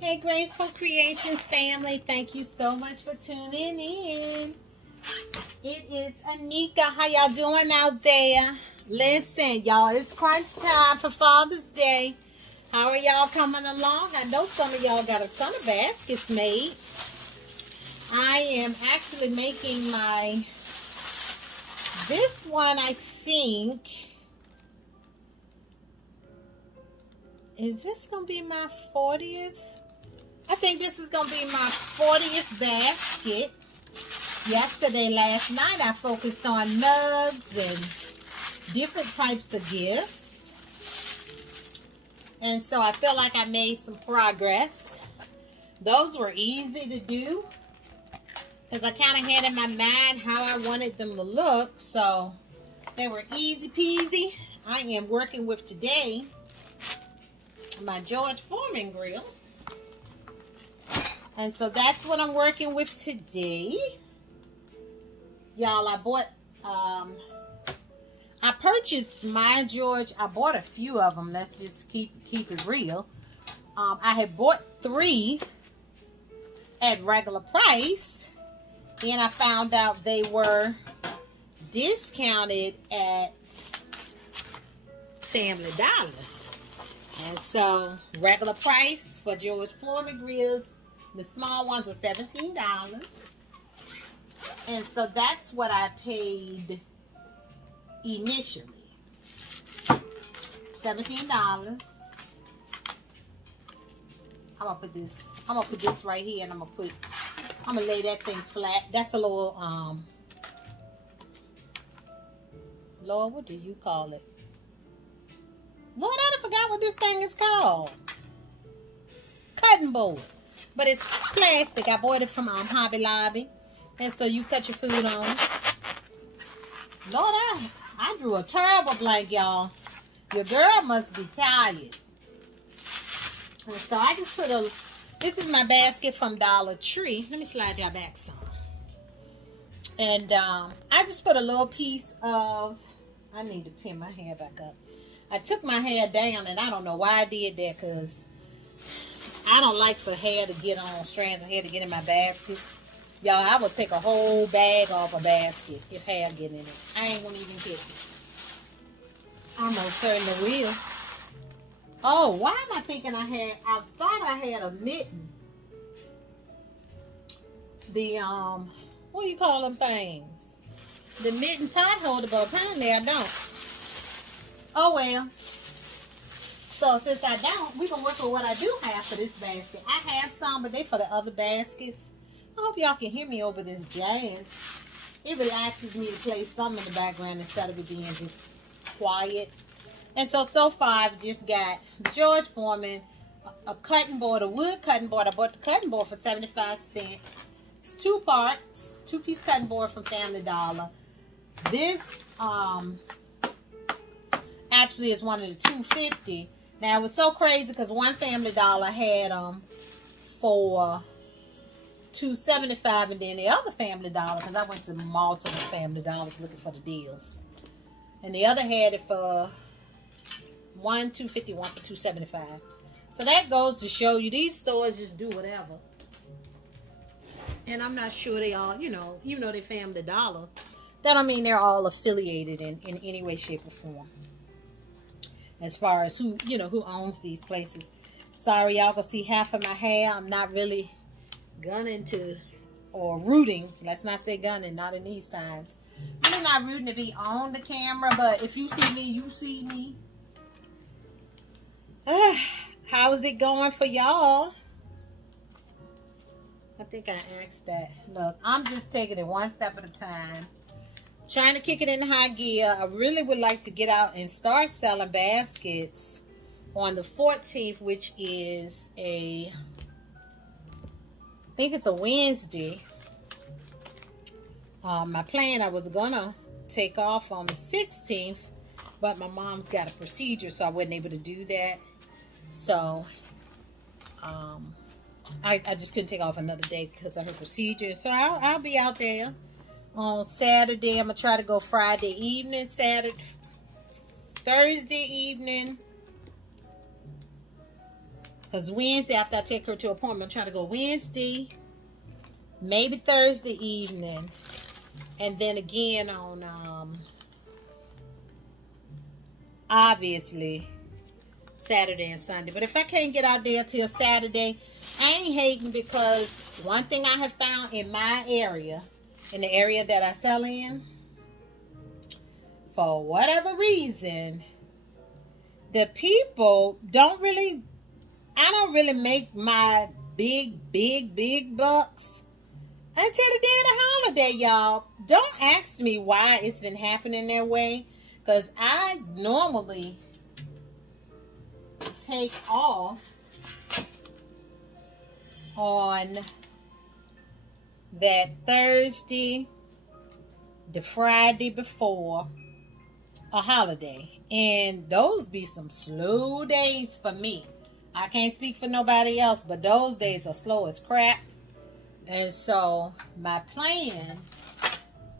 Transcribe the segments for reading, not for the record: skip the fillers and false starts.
Hey, Graceful Creations family, thank you so much for tuning in. It is Anika. How y'all doing out there? Listen, y'all, it's crunch time for Father's Day. How are y'all coming along? I know some of y'all got a ton of baskets made. I am actually making this one, I think. Is this going to be my 40th? I think this is going to be my 40th basket. Yesterday, last night, I focused on mugs and different types of gifts. And so I feel like I made some progress. Those were easy to do, because I kind of had in my mind how I wanted them to look. So they were easy peasy. I am working with today my George Foreman grill. And so that's what I'm working with today. Y'all, I purchased my George. I bought a few of them. Let's just keep it real. I had bought 3 at regular price. Then I found out they were discounted at Family Dollar. And so, regular price for George Foreman grills, the small ones are $17. And so that's what I paid initially. $17. I'm gonna put this right here, and I'm gonna lay that thing flat. That's a little Lord, what do you call it? Lord, I done forgot what this thing is called. Cutting board. But it's plastic. I bought it from Hobby Lobby. And so you cut your food on. Lord, I drew a terrible blank, y'all. Your girl must be tired. And so I just put this is my basket from Dollar Tree. Let me slide y'all back some. And I just put a little piece of, I need to pin my hair back up. I took my hair down, and I don't know why I did that, because I don't like for hair to get on, strands of hair to get in my baskets. Y'all, I will take a whole bag off a basket if hair get in it. I ain't gonna even get it. I most certainly will. Oh, why am I thinking I thought I had a mitten. The, what do you call them things? The mitten pot holder, but apparently I don't. Oh well. So since I don't, we're going to work with what I do have for this basket. I have some, but they for the other baskets. I hope y'all can hear me over this jazz. It relaxes me to play something in the background instead of it being just quiet. And so far I've just got George Foreman, a cutting board, a wood cutting board. I bought the cutting board for 75 cents. It's 2 parts, 2-piece cutting board from Family Dollar. This, actually is one of the $2.50. Now it was so crazy because one Family Dollar had them for $2.75, and then the other Family Dollar, because I went to multiple Family Dollars looking for the deals, and the other had it for one $2.50, one for $2.75. So that goes to show you these stores just do whatever. And I'm not sure they all, you know, even though they're Family Dollar, that don't mean they're all affiliated in any way, shape, or form. As far as who owns these places. Sorry, y'all gonna see half of my hair. I'm not really gunning to, or rooting. Let's not say gunning, not in these times. I'm not rooting to be on the camera, but if you see me, you see me. How is it going for y'all? I think I asked that. Look, I'm just taking it one step at a time. Trying to kick it in high gear. I really would like to get out and start selling baskets on the 14th, which is I think it's a Wednesday. My plan, I was gonna take off on the 16th, but my mom's got a procedure, so I wasn't able to do that. So I just couldn't take off another day because of her procedure. So I'll be out there on Saturday. I'm gonna try to go Friday evening, Thursday evening, Because Wednesday, after I take her to an appointment, I'm trying to go Wednesday, maybe Thursday evening. And then again on, obviously, Saturday and Sunday. But if I can't get out there till Saturday, I ain't hating, because one thing I have found in my area, in the area that I sell in, for whatever reason, the people don't really, I don't really make my big bucks until the day of the holiday, y'all. Don't ask me why it's been happening that way, because I normally take off on that Thursday, the Friday before a holiday. And those be some slow days for me. I can't speak for nobody else, but those days are slow as crap. And so my plan,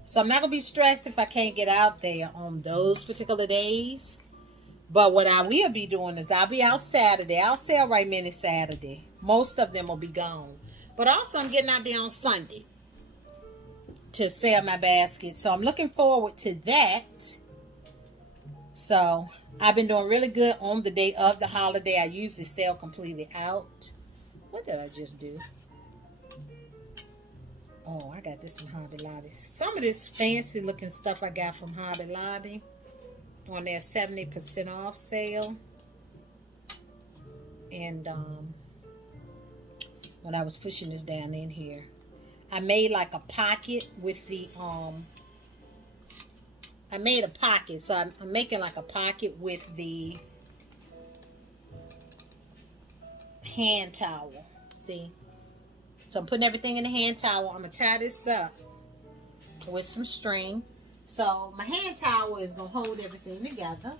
so I'm not going to be stressed if I can't get out there on those particular days. But what I will be doing is I'll be out Saturday. I'll sell right many Saturday. Most of them will be gone. But also I'm getting out there on Sunday to sell my basket. So I'm looking forward to that. So I've been doing really good on the day of the holiday. I usually sell completely out. What did I just do? Oh, I got this from Hobby Lobby. Some of this fancy looking stuff I got from Hobby Lobby on their 70% off sale. And when I was pushing this down in here, I made like a pocket with the I made a pocket, so I'm making like a pocket with the hand towel. See? So I'm putting everything in the hand towel. I'm going to tie this up with some string. So my hand towel is going to hold everything together.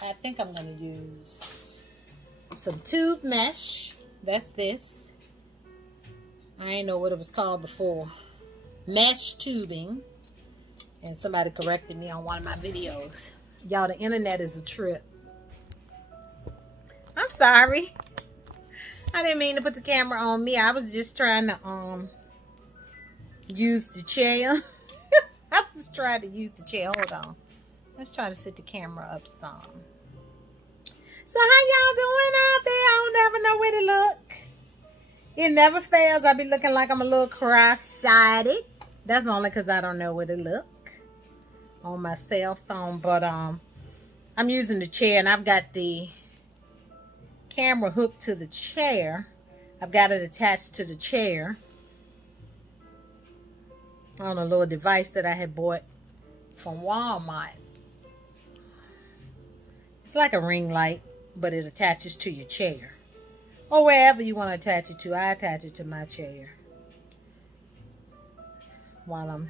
I think I'm going to use some tube mesh. That's this. I didn't know what it was called before. Mesh tubing. And somebody corrected me on one of my videos. Y'all, the internet is a trip. I'm sorry. I didn't mean to put the camera on me. I was just trying to use the chair. I was trying to use the chair. Hold on. Let's try to set the camera up some. So how y'all doing out there? I don't never know where to look. It never fails. I be looking like I'm a little cross-sided. That's only because I don't know where to look on my cell phone. But I'm using the chair, and I've got the camera hooked to the chair. I've got it attached to the chair on a little device that I had bought from Walmart. It's like a ring light, but it attaches to your chair. Or wherever you want to attach it to. I attach it to my chair. While I'm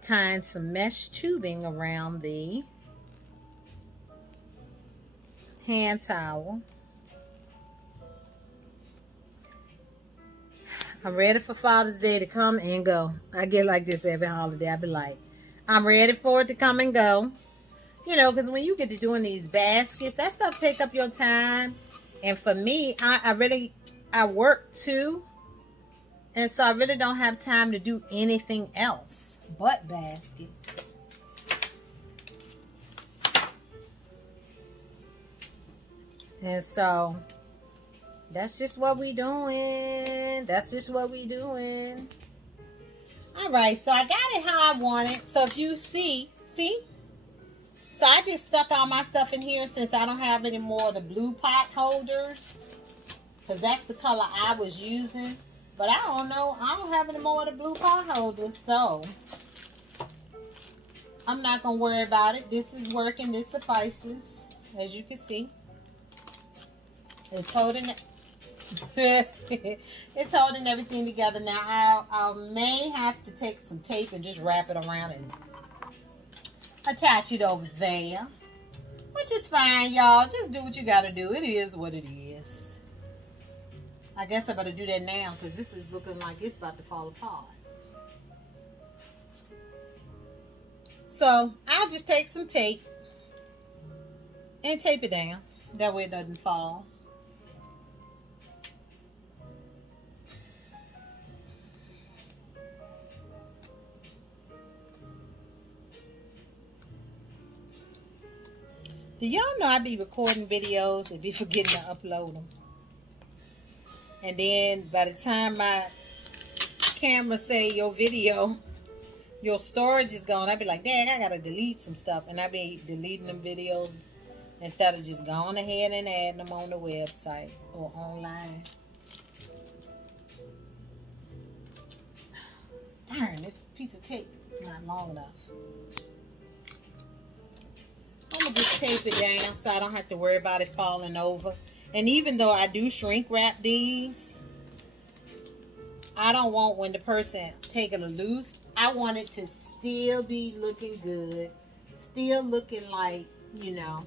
tying some mesh tubing around the hand towel. I'm ready for Father's Day to come and go. I get like this every holiday. I be like, I'm ready for it to come and go. You know, because when you get to doing these baskets, that stuff take up your time. And for me, I work too. And so I really don't have time to do anything else but baskets. And so that's just what we doing. That's just what we doing. All right, so I got it how I want it. So if you see? So I just stuck all my stuff in here since I don't have any more of the blue pot holders. Because that's the color I was using. But I don't know. I don't have any more of the blue pot holders. So I'm not going to worry about it. This is working. This suffices. As you can see. It's holding it. It's holding everything together. Now I may have to take some tape and just wrap it around and attach it over there, which is fine, y'all. Just do what you gotta do. It is what it is. I guess I better do that now because this is looking like it's about to fall apart. So I'll just take some tape And tape it down. That way it doesn't fall. Do y'all know I be recording videos and be forgetting to upload them? And then by the time my camera say your video, your storage is gone, I be like, dang, I gotta delete some stuff. And I be deleting them videos instead of just going ahead and adding them on the website or online. Darn, this piece of tape not long enough. I'm gonna just tape it down so I don't have to worry about it falling over. And even though I do shrink wrap these, I don't want when the person take it loose, I want it to still be looking good, still looking like, you know,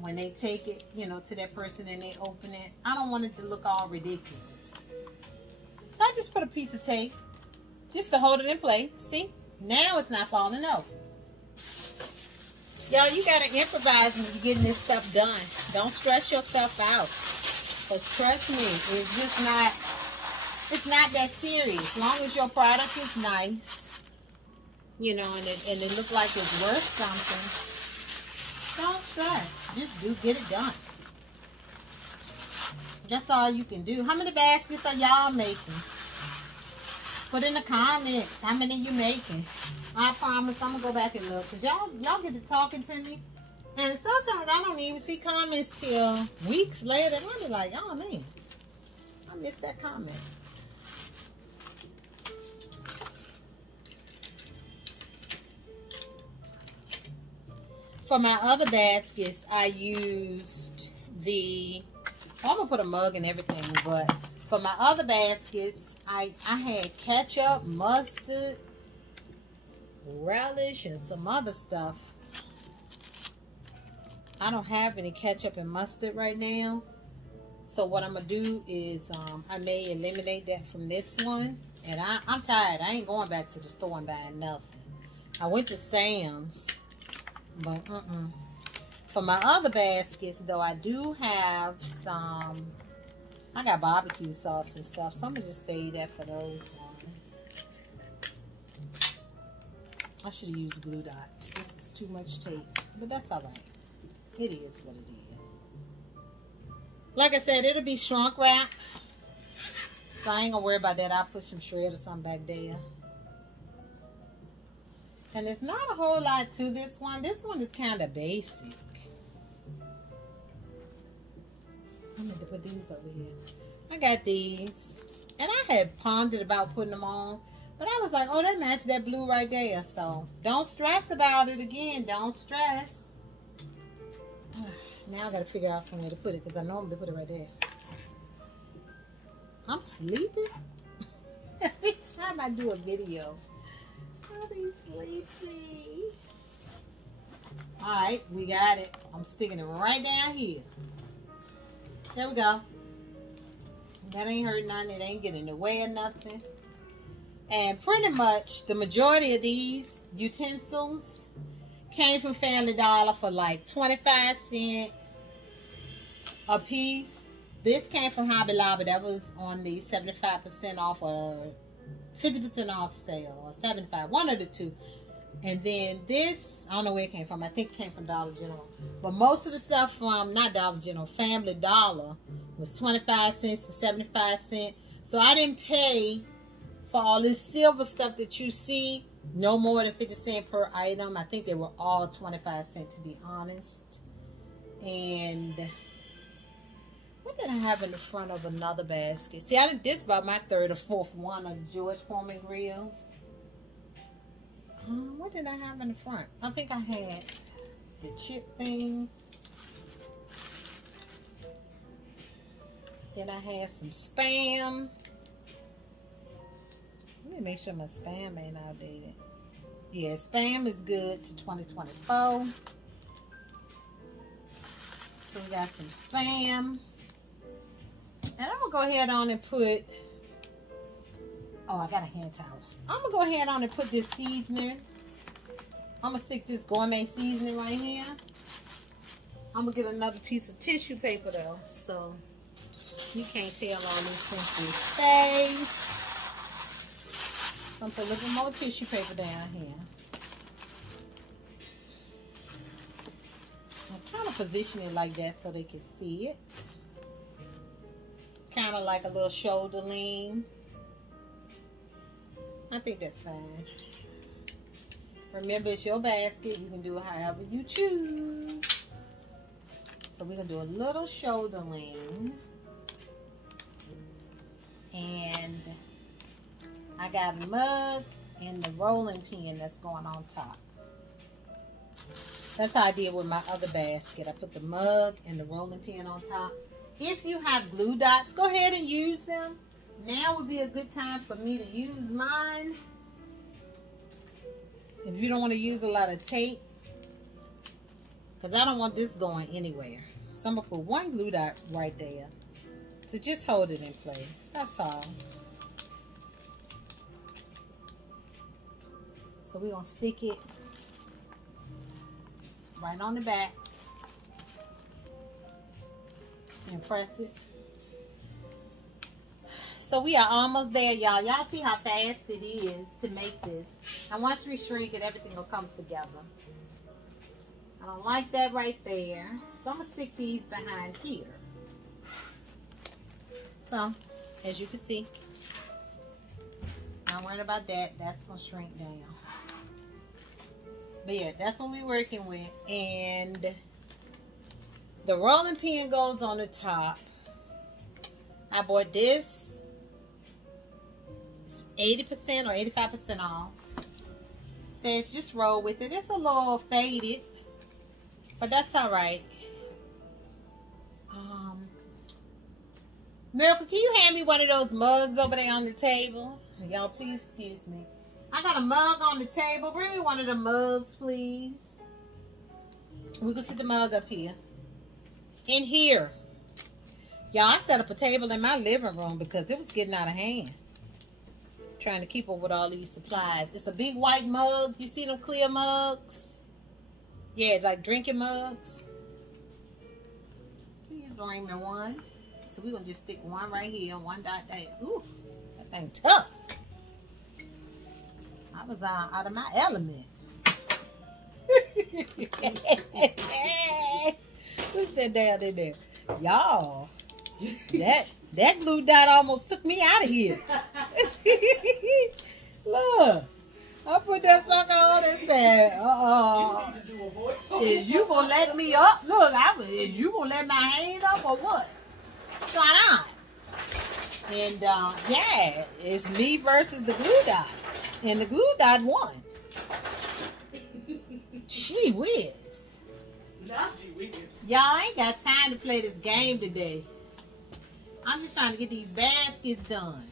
when they take it, you know, to that person and they open it, I don't want it to look all ridiculous. So I just put a piece of tape just to hold it in place. See? Now it's not falling over. Y'all, you got to improvise when you're getting this stuff done. Don't stress yourself out. Because trust me, it's just not, it's not that serious. As long as your product is nice, you know, and it look like it's worth something, don't stress. Just get it done. That's all you can do. How many baskets are y'all making? Put in the comments how many you making. I promise I'm gonna go back and look, because y'all get to talking to me, and sometimes I don't even see comments till weeks later, and I'll be like, oh man, I missed that comment. For my other baskets, I used the, I'm gonna put a mug and everything, but for my other baskets, I had ketchup, mustard, relish, and some other stuff. I don't have any ketchup and mustard right now, so what I'm gonna do is I may eliminate that from this one. And I'm tired. I ain't going back to the store and buying nothing. I went to Sam's, but for my other baskets though, I do have some. I got barbecue sauce and stuff, so I'm gonna just save that for those ones. I should have used glue dots. This is too much tape, but that's all right. It is what it is. Like I said, it'll be shrunk wrap, so I ain't gonna worry about that. I'll put some shred or something back there. And there's not a whole lot to this one. This one is kind of basic. I need to put these over here. I got these, and I had pondered about putting them on, but I was like, oh, that matches that blue right there. So don't stress about it again. Don't stress. Now I gotta figure out somewhere to put it, because I normally put it right there. I'm sleeping. Every time I do a video, I'll be sleepy. All right, we got it. I'm sticking it right down here. There we go. That ain't hurt nothing. It ain't getting in the way of nothing. And pretty much the majority of these utensils came from Family Dollar for like 25 cents a piece. This came from Hobby Lobby. That was on the 75% off or 50% off sale, or 75, one of the two. And then this, I don't know where it came from. I think it came from Dollar General. But most of the stuff from, not Dollar General, Family Dollar was 25 cents to 75 cents. So I didn't pay for all this silver stuff that you see no more than 50 cents per item. I think they were all 25 cents, to be honest. And what did I have in the front of another basket? See, I didn't, this about my third or fourth one of George Foreman grills. What did I have in the front? I think I had the chip things. Then I had some Spam. Let me make sure my Spam ain't outdated. Yeah, Spam is good to 2024. So we got some Spam. And I'm going to go ahead on and put... Oh, I got a hand towel. I'm going to go ahead on and put this seasoning. I'm going to stick this gourmet seasoning right here. I'm gonna get another piece of tissue paper though, so you can't tell all this into space. I'm gonna put a little bit more tissue paper down here. I'm kind of position it like that so they can see it. Kind of like a little shoulder lean. I think that's fine. Remember, it's your basket. You can do it however you choose. So we're going to do a little shoulder lean. And I got a mug and the rolling pin that's going on top. That's how I did with my other basket. I put the mug and the rolling pin on top. If you have glue dots, go ahead and use them. Now would be a good time for me to use mine. If you don't want to use a lot of tape, because I don't want this going anywhere. So I'm going to put one glue dot right there to just hold it in place. That's all. So we're going to stick it right on the back and press it. So we are almost there, y'all. Y'all see how fast it is to make this. And once we shrink it, everything will come together. I don't like that right there. So I'm going to stick these behind here. So, as you can see, not worried about that. That's going to shrink down. But yeah, that's what we're working with. And the rolling pin goes on the top. I bought this 80% or 85% off. Says just roll with it. It's a little faded, but that's all right. Miracle, can you hand me one of those mugs over there on the table? Y'all, please excuse me. I got a mug on the table. Bring me one of the mugs, please. We can sit the mug up here. In here. Y'all, I set up a table in my living room because it was getting out of hand. Trying to keep up with all these supplies. It's a big white mug. You see them clear mugs? Yeah, like drinking mugs. Please bring me one. So we're going to just stick one right here and one dot there. Ooh, that thing tough. I was out of my element. What's that down in there? Y'all, that glue dot almost took me out of here. Look, I put that sucker on and said, is you gonna let me up? Look, is you gonna let my hand up or what? What's going on? And yeah, it's me versus the glue dot. And the glue dot won. Gee whiz. Not gee whiz. Y'all ain't got time to play this game today. I'm just trying to get these baskets done.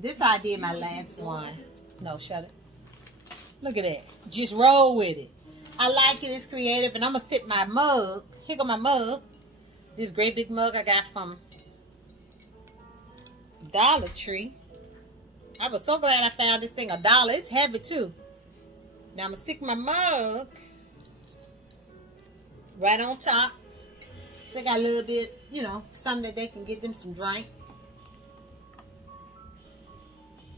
This I did my last one. No, shut it. Look at that. Just roll with it. I like it. It's creative. And I'm going to sit my mug. Here go my mug. This great big mug I got from Dollar Tree. I was so glad I found this thing $1. It's heavy too. Now I'm going to stick my mug right on top. So I got a little bit, you know, something that they can get them some drink.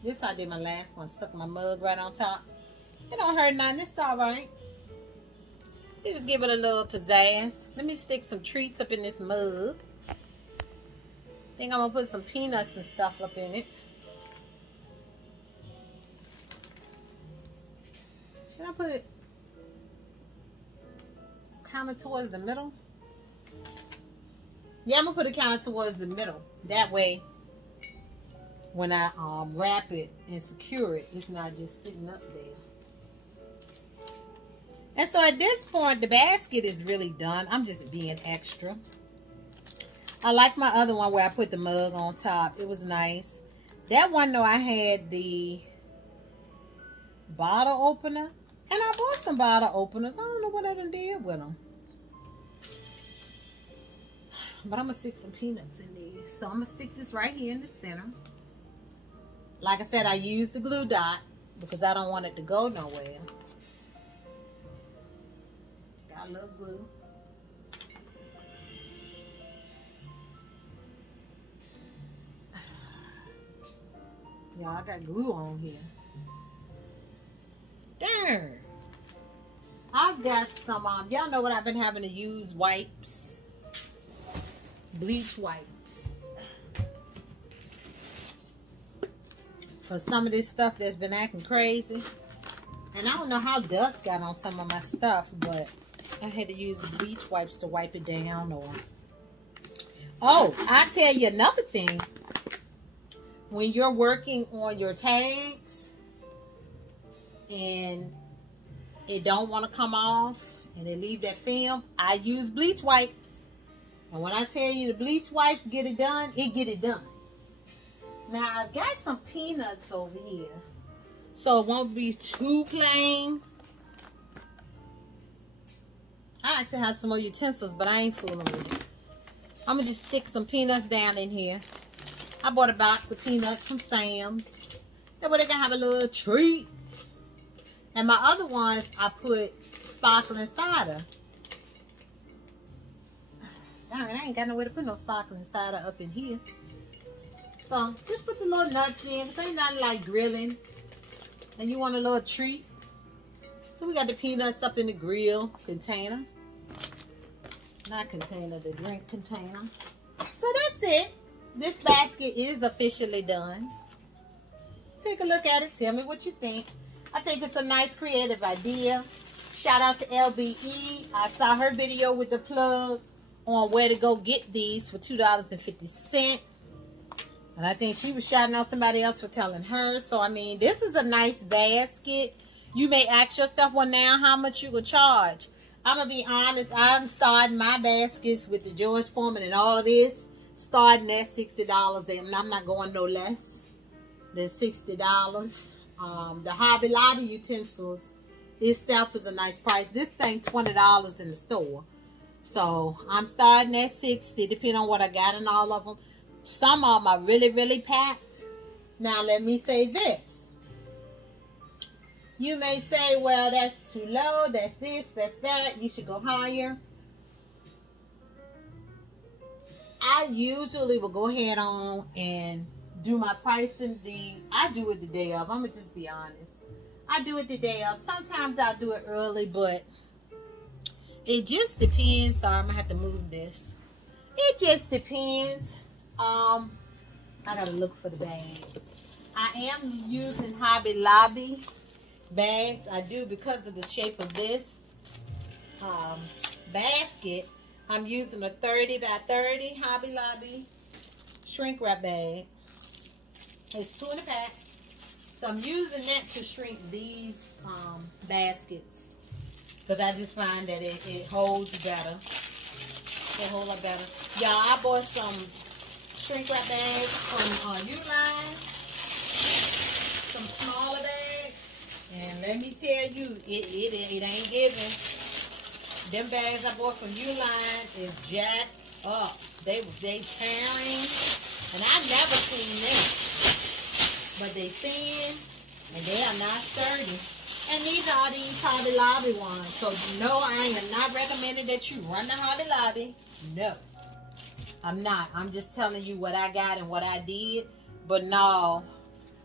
This I did my last one. Stuck my mug right on top. It don't hurt nothing. It's all right. You just give it a little pizzazz. Let me stick some treats up in this mug. I think I'm going to put some peanuts and stuff up in it. Should I put it kind of towards the middle? Yeah, I'm going to put it kind of towards the middle. That way, when I wrap it and secure it, it's not just sitting up there. And so at this point, the basket is really done. I'm just being extra. I like my other one where I put the mug on top. It was nice. That one, though, I had the bottle opener. And I bought some bottle openers. I don't know what I done did with them. But I'm going to stick some peanuts in there. So I'm going to stick this right here in the center. Like I said, I used the glue dot because I don't want it to go nowhere. love glue. Y'all, I got glue on here. Darn. I've got some, y'all know what I've been having to use? Wipes. Bleach wipes. For some of this stuff that's been acting crazy. And I don't know how dust got on some of my stuff, but I had to use bleach wipes to wipe it down. Or oh, I tell you another thing. When you're working on your tags and it don't want to come off and they leave that film, I use bleach wipes. And when I tell you the bleach wipes get it done, it get it done. Now I've got some peanuts over here, so it won't be too plain. I actually have some more utensils, but I ain't fooling with it. I'm gonna just stick some peanuts down in here. I bought a box of peanuts from Sam's. That way they can have a little treat. And my other ones, I put sparkling cider. Darn, I ain't got nowhere to put no sparkling cider up in here. So, just put the little nuts in. This ain't nothing like grilling. And you want a little treat. So, we got the peanuts up in the grill container. Not container, the drink container. So, that's it. This basket is officially done. Take a look at it. Tell me what you think. I think it's a nice creative idea. Shout out to LBE. I saw her video with the plug on where to go get these for $2.50. And I think she was shouting out somebody else for telling her. So, I mean, this is a nice basket. You may ask yourself, well, now, how much you could charge? I'm going to be honest. I'm starting my baskets with the George Foreman and all of this. Starting at $60, and I'm not going no less than $60. The Hobby Lobby utensils itself is a nice price. This thing $20 in the store. So I'm starting at $60, depending on what I got in all of them. Some of them are really, really packed. Now let me say this. You may say, well, that's too low, that's this, that's that. You should go higher. I usually will go ahead on and do my pricing. I do it the day of. I'm going to just be honest. I do it the day of. Sometimes I'll do it early, but it just depends. Sorry, I'm going to have to move this. It just depends. I got to look for the bags. I am using Hobby Lobby bags. I do because of the shape of this basket. I'm using a 30 by 30 Hobby Lobby shrink wrap bag. It's 2 in a pack. So I'm using that to shrink these baskets. Because I just find that it holds better. It holds up better. Y'all, I bought some shrink wrap bags from Uline. Some smaller bags. And let me tell you, it ain't giving. Them bags I bought from Uline is jacked up. They tearing, and I've never seen them. But they thin, and they are not sturdy. And these are these Hobby Lobby ones. So no, I am not recommending that you run the Hobby Lobby. No, I'm not. I'm just telling you what I got and what I did. But no,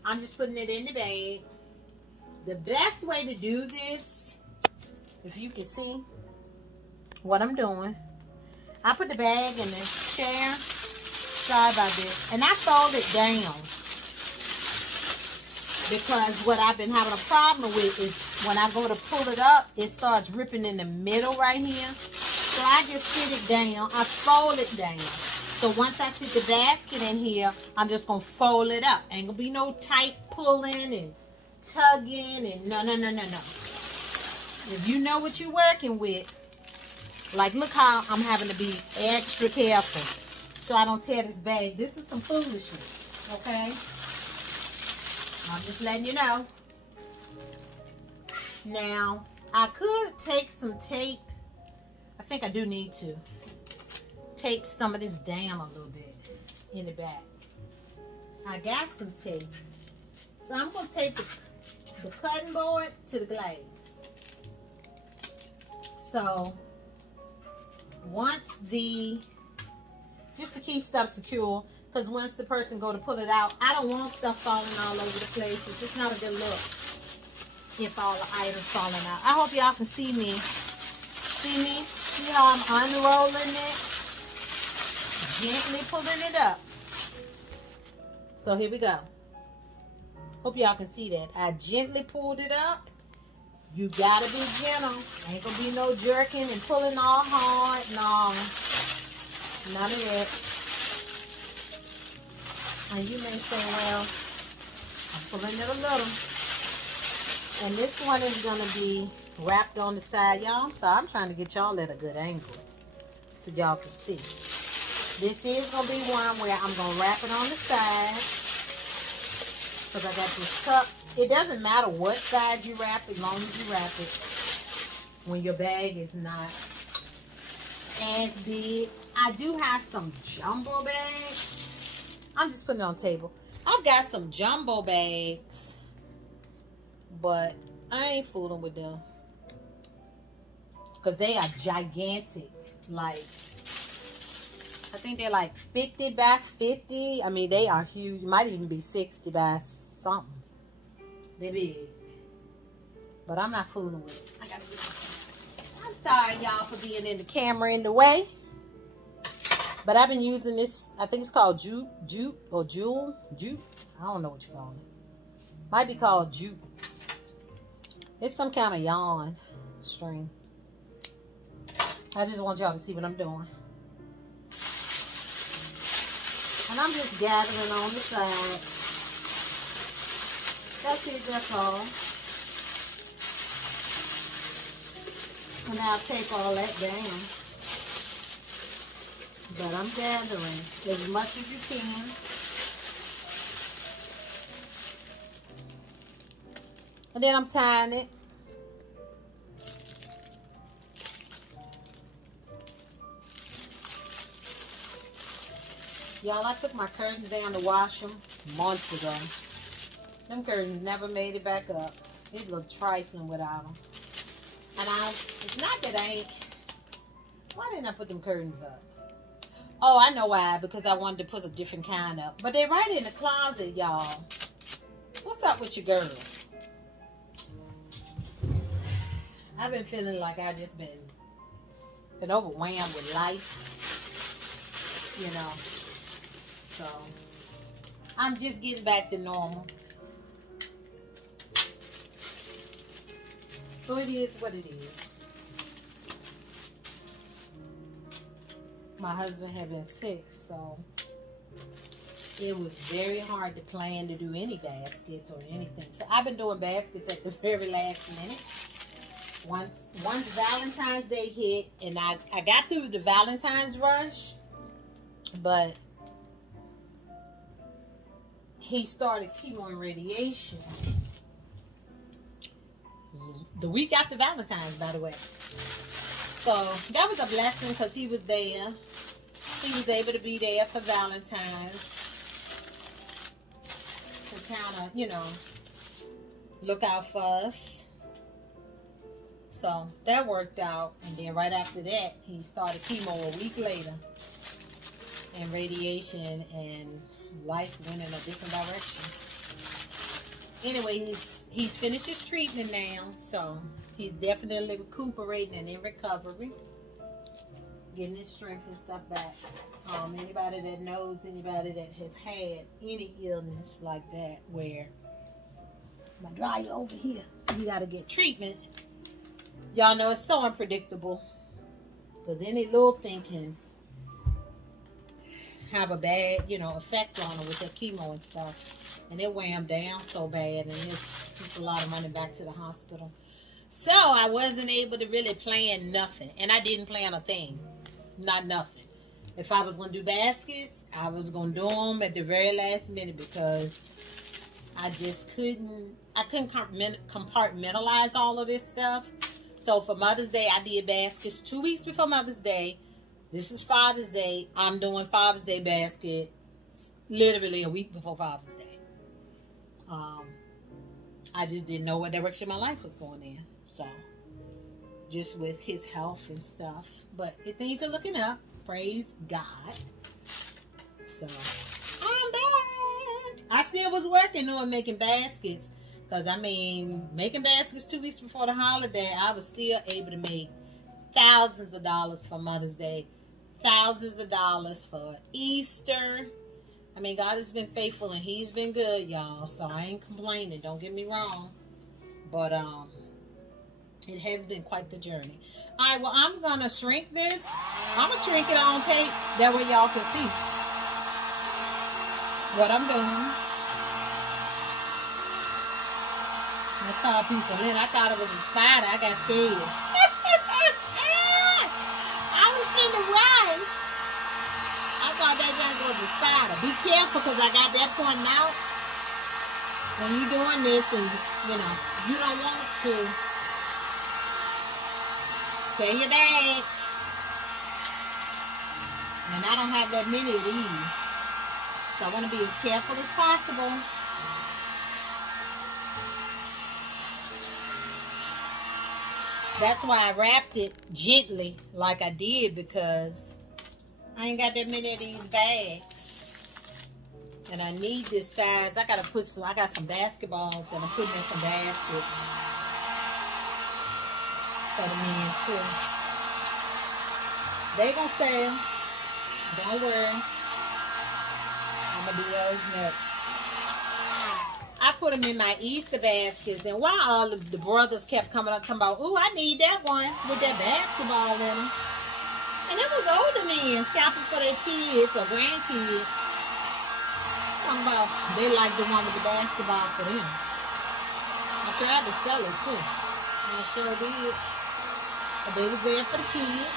I'm just putting it in the bag. The best way to do this, if you can see what I'm doing, I put the bag in the chair. Sorry about this. And I fold it down. Because what I've been having a problem with is when I go to pull it up, it starts ripping in the middle right here. So I just sit it down. I fold it down. So once I sit the basket in here, I'm just going to fold it up. Ain't going to be no tight pulling and tugging and no. If you know what you're working with, like, look how I'm having to be extra careful so I don't tear this bag. This is some foolishness, okay? I'm just letting you know. Now, I could take some tape. I think I do need to tape some of this down a little bit in the back. I got some tape. So I'm going to tape the cutting board to the glaze. So just to keep stuff secure, because once the person go to pull it out, I don't want stuff falling all over the place. It's just not a good look if all the items falling out. I hope y'all can see me. See how I'm unrolling it? Gently pulling it up. So here we go. Hope y'all can see that. I gently pulled it up. You gotta be gentle. Ain't gonna be no jerking and pulling all hard. No. None of that. And you may say, well, I'm pulling it a little. And this one is gonna be wrapped on the side, y'all. So I'm trying to get y'all at a good angle so y'all can see. This is gonna be one where I'm gonna wrap it on the side. Because I got this cup. It doesn't matter what side you wrap, as long as you wrap it when your bag is not as big. I do have some jumbo bags. I'm just putting it on the table. I've got some jumbo bags, but I ain't fooling with them because they are gigantic. Like, I think they're like 50 by 50. I mean, they are huge. Might even be 60 by something. They're big. But I'm not fooling with it. I gotta get this. I'm sorry, y'all, for being in the camera in the way. But I've been using this. I think it's called jute. I don't know what you call it. Might be called jute. It's some kind of yarn string. I just want y'all to see what I'm doing. And I'm just gathering on the side. That's it, that's all. And I'll take all that down. But I'm gathering as much as you can. And then I'm tying it. Y'all, I took my curtains down to wash them months ago. Them curtains never made it back up. They look trifling without them. And it's not that I ain't... Why didn't I put them curtains up? Oh, I know why. Because I wanted to put a different kind up. But they're right in the closet, y'all. What's up with your girl? I've been feeling like I just been overwhelmed with life. You know. So, I'm just getting back to normal. So it is what it is. My husband had been sick, so it was very hard to plan to do any baskets or anything. So I've been doing baskets at the very last minute. Once Valentine's Day hit, and I got through the Valentine's rush, but he started chemo and radiation the week after Valentine's, by the way. So that was a blessing because he was there. He was able to be there for Valentine's to kind of, you know, look out for us. So that worked out. And then right after that, he started chemo a week later. And radiation, and life went in a different direction. Anyway, he's finished his treatment now, so he's definitely recuperating and in recovery, getting his strength and stuff back. Anybody that knows, anybody that have had any illness like that, where my dryer over here, you got to get treatment. Y'all know it's so unpredictable, because any little thing can have a bad, you know, effect on her with the chemo and stuff. And it weighed him down so bad, and it's just a lot of money back to the hospital. So I wasn't able to really plan nothing. And I didn't plan a thing. Not nothing. If I was going to do baskets, I was going to do them at the very last minute, because I just couldn't compartmentalize all of this stuff. So for Mother's Day, I did baskets 2 weeks before Mother's Day. This is Father's Day. I'm doing Father's Day basket literally a week before Father's Day. I just didn't know what direction my life was going in. So just with his health and stuff. But things are looking up. Praise God. So, I'm back. I still was working on making baskets. Because, I mean, making baskets 2 weeks before the holiday, I was still able to make thousands of dollars for Mother's Day. Thousands of dollars for Easter. I mean, God has been faithful and He's been good, y'all. So, I ain't complaining. Don't get me wrong. But, it has been quite the journey. All right, well, I'm going to shrink this. I'm going to shrink it on tape. That way y'all can see what I'm doing. I saw a piece of lint. I thought it was a spider. I got scared. I was in the right. I thought that junk was a spider. Be careful because I got that pointing out. When you're doing this and, you know, you don't want to tear your bag. And I don't have that many of these. So I want to be as careful as possible. That's why I wrapped it gently like I did, because I ain't got that many of these bags. And I need this size. I got some basketballs that I'm putting in some baskets for the men too. They gonna stay. Don't worry. I'm gonna do those next. I put them in my Easter baskets, and while all of the brothers kept coming up talking about, "Ooh, I need that one with that basketball in them," and it was older men shopping for their kids or grandkids. Talking about they like the one with the basketball for them. I tried to sell it too. I sure did. But they was there for the kids.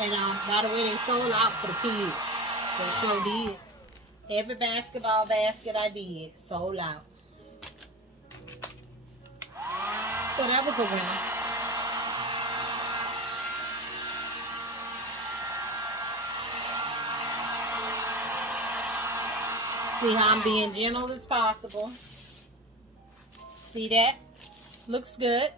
And by the way, they sold out for the kids. They sure did. Every basketball basket I did sold out. So that was a winner. See how I'm being gentle as possible. See that? Looks good.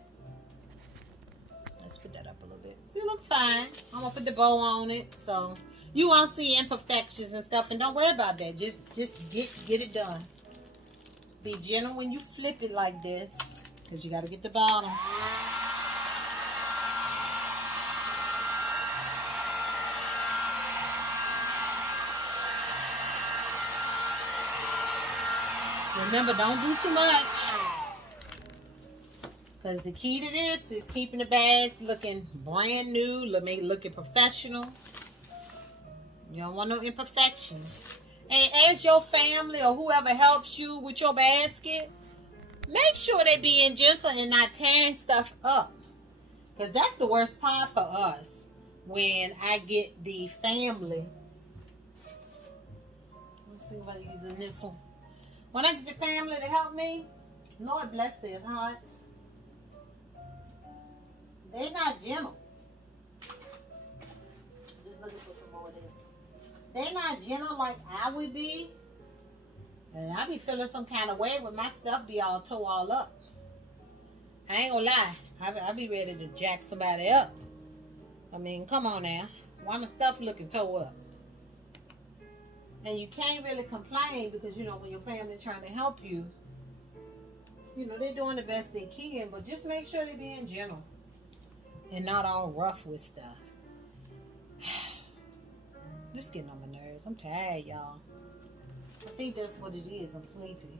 Let's put that up a little bit. See, it looks fine. I'm gonna put the bow on it, so you won't see imperfections and stuff, and don't worry about that. Just get it done. Be gentle when you flip it like this, because you got to get the bottom. Remember, don't do too much, because the key to this is keeping the bags looking brand new, looking professional. You don't want no imperfections. And as your family or whoever helps you with your basket, make sure they're being gentle and not tearing stuff up. Because that's the worst part for us. When I get the family. Let's see if I'm using this one. When I get the family to help me, Lord bless their hearts. They're not gentle. Just looking for some more of this. They're not gentle like I would be. And I be feeling some kind of way when my stuff be all tore all up. I ain't gonna lie. I be ready to jack somebody up. I mean, come on now. Why my stuff looking tore up? And you can't really complain because, you know, when your family's trying to help you, you know, they're doing the best they can. But just make sure they're being gentle and not all rough with stuff. This getting on my nerves. I'm tired, y'all. I think that's what it is. I'm sleepy.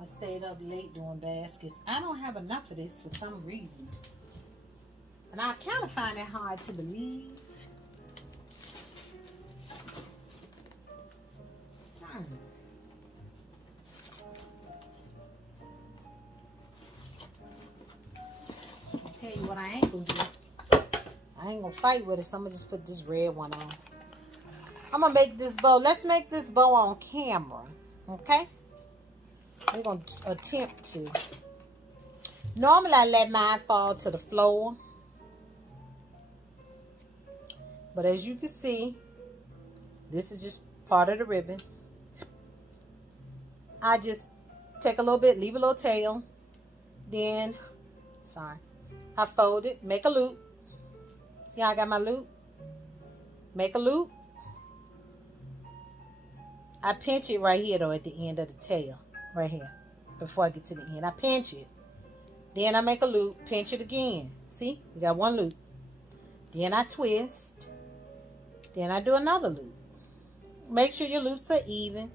I stayed up late doing baskets. I don't have enough of this for some reason. And I kind of find it hard to believe. I'll tell you what I ain't gonna do. I ain't gonna fight with it, so I'm gonna just put this red one on. I'm gonna make this bow. Let's make this bow on camera, okay? We're gonna attempt to. Normally, I let mine fall to the floor. But as you can see, this is just part of the ribbon. I just take a little bit, leave a little tail. Then, I fold it, make a loop. See how I got my loop? Make a loop. I pinch it right here though at the end of the tail. Right here. Before I get to the end. I pinch it. Then I make a loop. Pinch it again. See? We got one loop. Then I twist. Then I do another loop. Make sure your loops are even.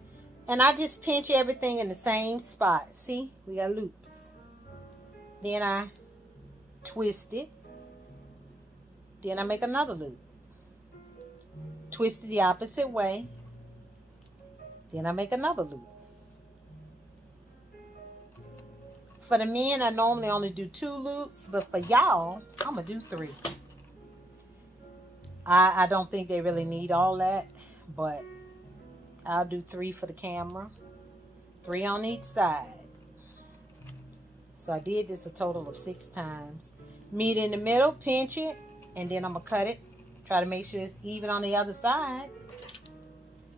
And I just pinch everything in the same spot. See? We got loops. Then I twist it. Then I make another loop. Twist it the opposite way. Then I make another loop. For the men, I normally only do 2 loops, but for y'all, I'm going to do 3. I don't think they really need all that, but I'll do 3 for the camera. 3 on each side. So I did this a total of 6 times. Meet in the middle, pinch it, and then I'm going to cut it. Try to make sure it's even on the other side.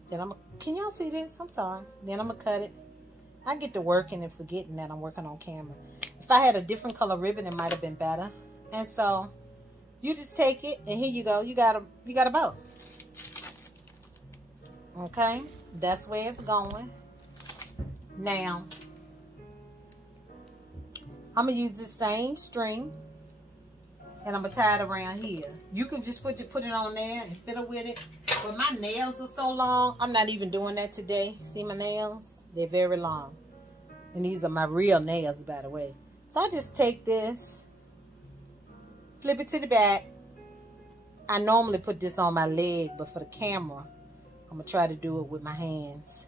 Then I'm going to, can y'all see this? I'm sorry. Then I'm going to cut it. I get to working and forgetting that I'm working on camera. If I had a different color ribbon, it might have been better. And so you just take it and here you go. You got a bow. Okay? That's where it's going. Now, I'm going to use the same string and I'm going to tie it around here. You can just put it on there and fiddle with it. But my nails are so long, I'm not even doing that today. See my nails? They're very long. And these are my real nails, by the way. So I just take this, flip it to the back. I normally put this on my leg, but for the camera, I'm going to try to do it with my hands.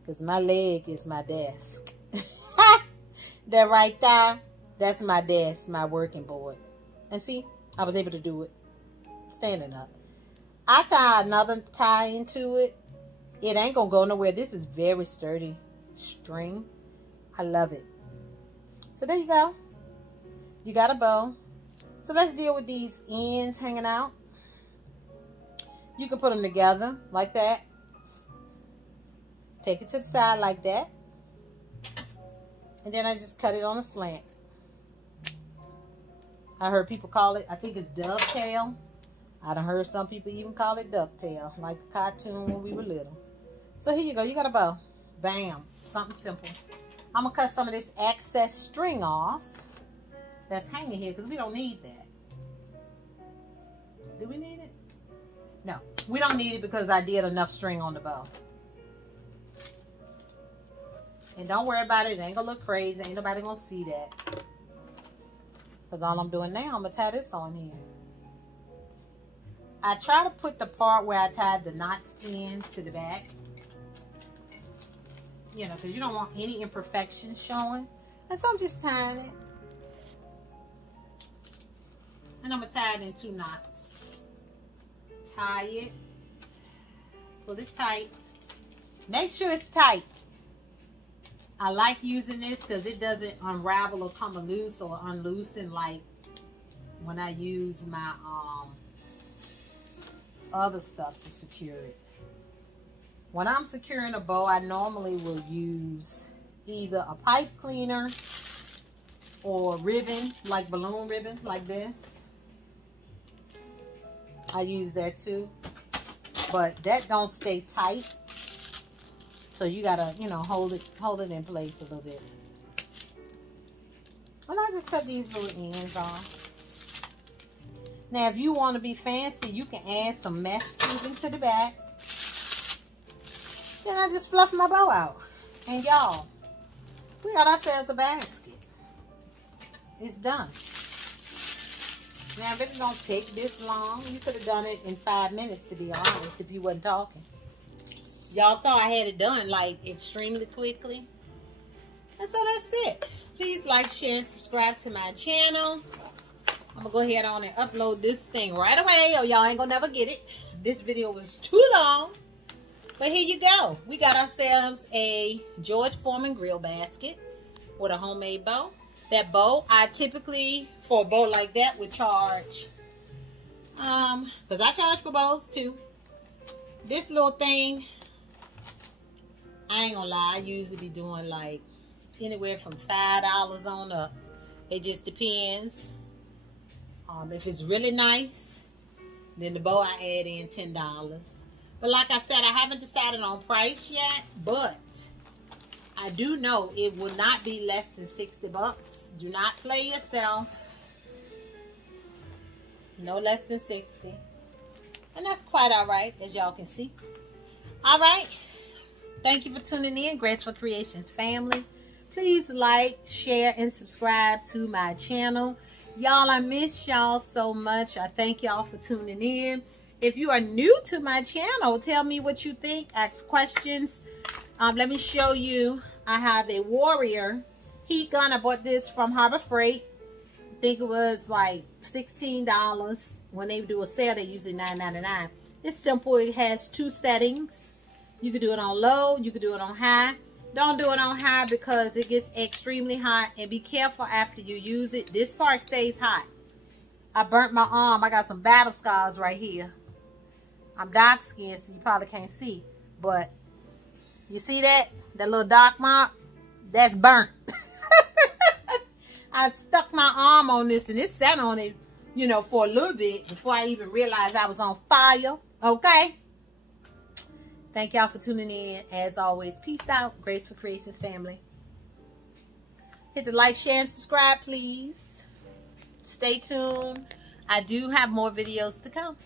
Because my leg is my desk. That right there, that's my desk, my working board. And see, I was able to do it standing up. I tie another tie into it. It ain't going to go nowhere. This is very sturdy string. I love it. So there you go. You got a bow. So let's deal with these ends hanging out. You can put them together like that. Take it to the side like that. And then I just cut it on a slant. I heard people call it, I think it's dovetail. I done heard some people even call it ducktail, like the cartoon when we were little. So here you go. You got a bow. Bam. Something simple. I'm going to cut some of this excess string off that's hanging here because we don't need that. Do we need it? No. We don't need it because I did enough string on the bow. And don't worry about it. It ain't going to look crazy. Ain't nobody going to see that. Because all I'm doing now, I'm going to tie this on here. I try to put the part where I tied the knots in to the back. You know, because you don't want any imperfections showing. And so I'm just tying it. And I'm going to tie it in 2 knots. Tie it. Pull it tight. Make sure it's tight. I like using this because it doesn't unravel or come loose or unloosen like when I use my other stuff to secure it. When I'm securing a bow, I normally will use either a pipe cleaner or ribbon, like balloon ribbon, like this. I use that too. But that don't stay tight. So you gotta, you know, hold it in place a little bit. And I just cut these little ends off. Now, if you want to be fancy, you can add some mesh tubing to the back. Then I just fluff my bow out. And y'all, we got ourselves a basket. It's done. Now, if it's going to take this long, you could have done it in 5 minutes, to be honest, if you wasn't talking. Y'all saw I had it done, like, extremely quickly. And so that's it. Please like, share, and subscribe to my channel. I'm going to go ahead on and upload this thing right away, or y'all ain't going to never get it. This video was too long. But here you go. We got ourselves a George Foreman grill basket with a homemade bow. That bow, I typically, for a bow like that, would charge, because I charge for bows too. This little thing, I ain't gonna lie, I usually be doing like anywhere from $5 on up. It just depends. If it's really nice, then the bow I add in $10. But like I said, I haven't decided on price yet, but I do know it will not be less than 60 bucks. Do not play yourself. No less than 60. And that's quite all right, as y'all can see. All right. Thank you for tuning in, Graceful Creations family. Please like, share, and subscribe to my channel. Y'all, I miss y'all so much. I thank y'all for tuning in. If you are new to my channel, tell me what you think. Ask questions. Let me show you. I have a Warrior heat gun. I bought this from Harbor Freight. I think it was like $16. When they do a sale, they usually $9.99. It's simple. It has 2 settings. You can do it on low. You can do it on high. Don't do it on high because it gets extremely hot. And be careful after you use it. This part stays hot. I burnt my arm. I got some battle scars right here. I'm dark skinned, so you probably can't see. But you see that? That little dark mark? That's burnt. I stuck my arm on this and it sat on it, you know, for a little bit before I even realized I was on fire. Okay? Thank y'all for tuning in. As always, peace out. Graceful Creations family. Hit the like, share, and subscribe, please. Stay tuned. I do have more videos to come.